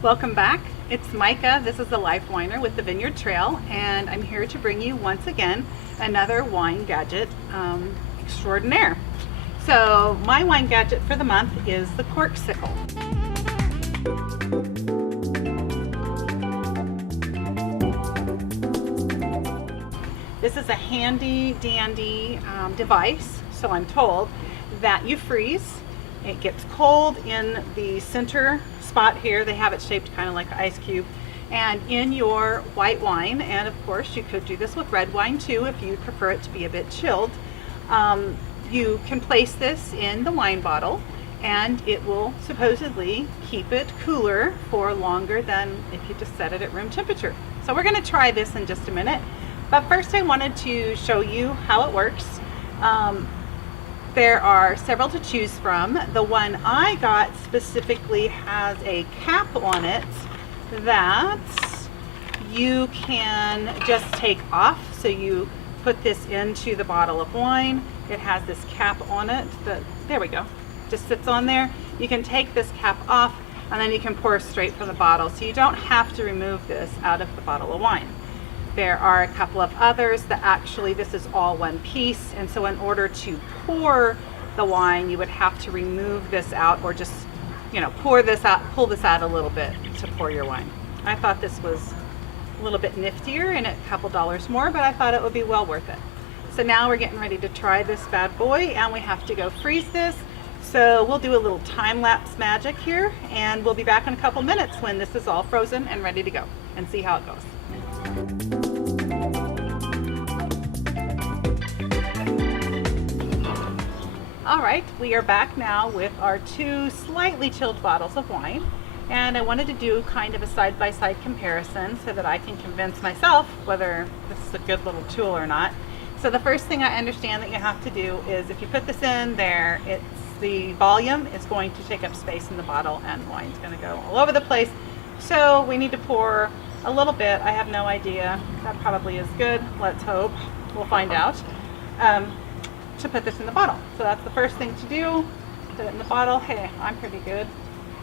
Welcome back. It's Micah. This is the Life Winer with the Vineyard Trail, and I'm here to bring you once again another wine gadget extraordinaire. So my wine gadget for the month is the Corkcicle. This is a handy dandy device, so I'm told, that you freeze. It gets cold in the center spot here. They have it shaped kind of like an ice cube. And in your white wine, and of course you could do this with red wine too if you prefer it to be a bit chilled, you can place this in the wine bottle and it will supposedly keep it cooler for longer than if you just set it at room temperature. So we're going to try this in just a minute. But first I wanted to show you how it works. There are several to choose from. The one I got specifically has a cap on it that you can just take off. So you put this into the bottle of wine. It has this cap on it that, there we go, just sits on there. You can take this cap off and then you can pour straight from the bottle. So you don't have to remove this out of the bottle of wine. There are a couple of others that actually this is all one piece, and so in order to pour the wine you would have to remove this out, or just, you know, pour this out, pull this out a little bit to pour your wine. I thought this was a little bit niftier and a couple dollars more, but I thought it would be well worth it. So now we're getting ready to try this bad boy, and we have to go freeze this. So we'll do a little time-lapse magic here, and we'll be back in a couple minutes when this is all frozen and ready to go, and see how it goes. All right, we are back now with our two slightly chilled bottles of wine, and I wanted to do kind of a side-by-side comparison so that I can convince myself whether this is a good little tool or not. So the first thing I understand that you have to do is if you put this in there, the volume is going to take up space in the bottle and wine's going to go all over the place. So we need to pour a little bit. I have no idea. That probably is good. Let's hope. We'll find out. To put this in the bottle. So that's the first thing to do. Put it in the bottle. Hey, I'm pretty good.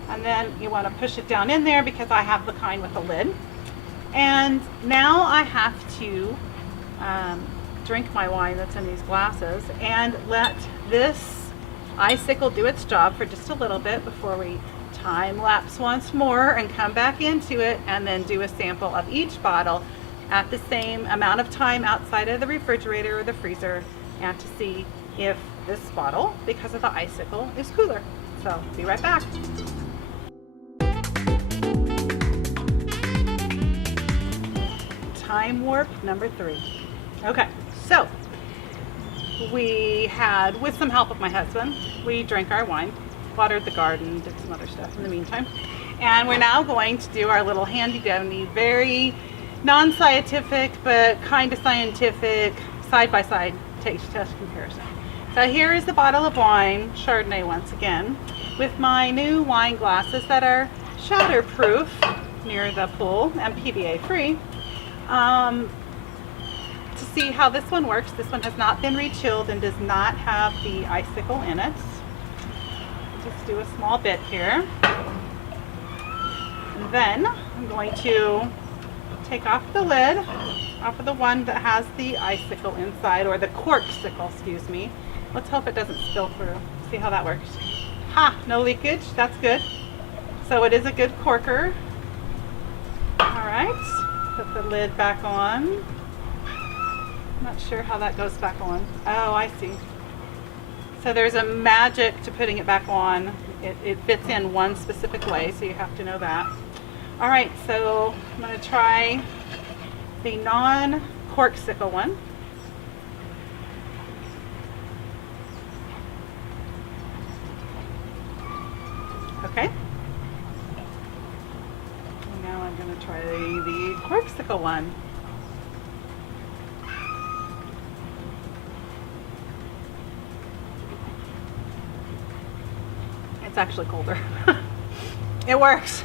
And then you want to push it down in there because I have the kind with a lid. And now I have to drink my wine that's in these glasses and let this icicle do its job for just a little bit before we time lapse once more and come back into it and then do a sample of each bottle at the same amount of time outside of the refrigerator or the freezer, and to see if this bottle, because of the icicle, is cooler. So be right back. Time warp number 3. Okay, so we had, with some help of my husband, we drank our wine, watered the garden, did some other stuff in the meantime, and we're now going to do our little handy dandy, very non-scientific but kind of scientific side-by-side taste test comparison. So here is the bottle of wine, Chardonnay once again, with my new wine glasses that are shatterproof near the pool and PBA free. To see how this one works, this one has not been re-chilled and does not have the icicle in it. Just do a small bit here. And then I'm going to take off the lid off of the one that has the icicle inside, or the Corkcicle, excuse me. Let's hope it doesn't spill through. See how that works. Ha! No leakage. That's good. So it is a good corker. Alright. Put the lid back on. Not sure how that goes back on. Oh, I see. So there's a magic to putting it back on. It fits in one specific way, so you have to know that. Alright, so I'm going to try the non-Corkcicle one. Okay. And now I'm going to try the Corkcicle one. It's actually colder. It works.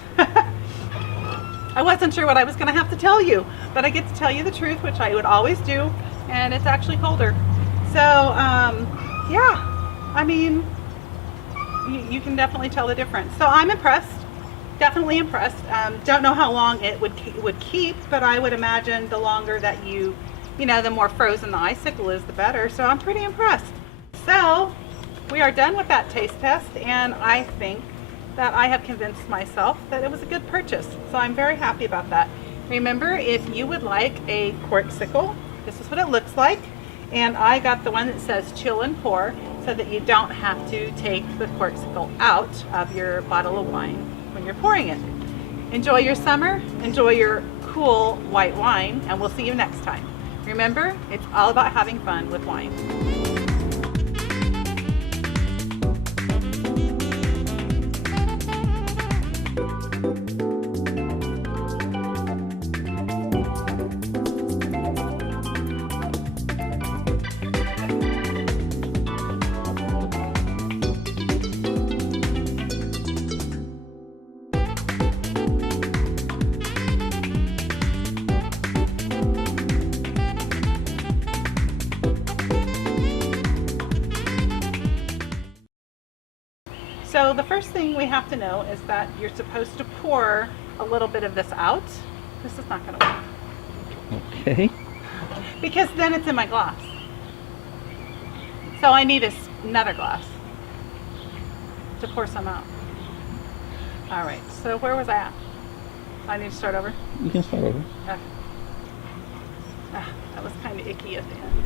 I wasn't sure what I was going to have to tell you, but I get to tell you the truth, which I would always do, and it's actually colder. So, yeah, I mean, you can definitely tell the difference. So I'm impressed. definitely impressed. Don't know how long it would keep, but I would imagine the longer that the more frozen the icicle is, the better. So I'm pretty impressed. So we are done with that taste test, and I think that I have convinced myself that it was a good purchase. So I'm very happy about that. Remember, if you would like a Corkcicle, this is what it looks like. And I got the one that says chill and pour, so that you don't have to take the Corkcicle out of your bottle of wine when you're pouring it. Enjoy your summer, enjoy your cool white wine, and we'll see you next time. Remember, it's all about having fun with wine. So the first thing we have to know is that you're supposed to pour a little bit of this out. This is not going to work. Okay. Because then it's in my glass. So I need another glass to pour some out. All right, so where was I at? I need to start over? You can start over. Okay. That was kind of icky at the end.